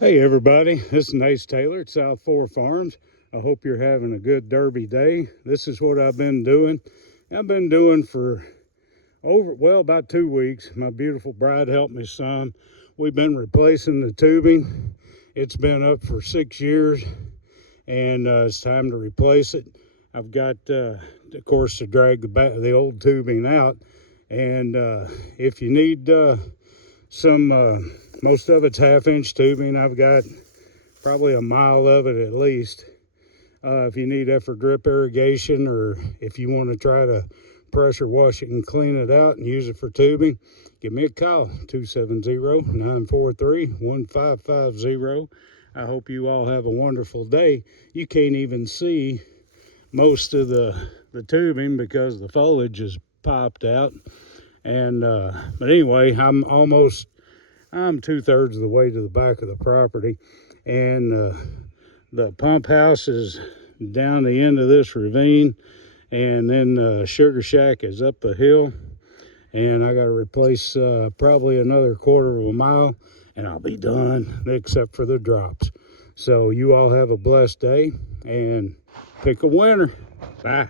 Hey everybody, this is Nace Taylor at South Four Farms. I hope you're having a good Derby day. This is what I've been doing. I've been doing for about 2 weeks. My beautiful bride helped me some. We've been replacing the tubing. It's been up for 6 years and it's time to replace it. I've got, of course, to drag the old tubing out. And if you need most of it's 1/2 inch tubing. I've got probably a mile of it at least. If you need that for drip irrigation, or if you want to try to pressure wash it and clean it out and use it for tubing, give me a call, 270-943-1550. I hope you all have a wonderful day. You can't even see most of the tubing because the foliage is popped out. And but anyway, I'm 2/3 of the way to the back of the property, and the pump house is down the end of this ravine, and then Sugar Shack is up the hill, and I got to replace probably another 1/4 of a mile, and I'll be done except for the drops. So you all have a blessed day and pick a winner. Bye.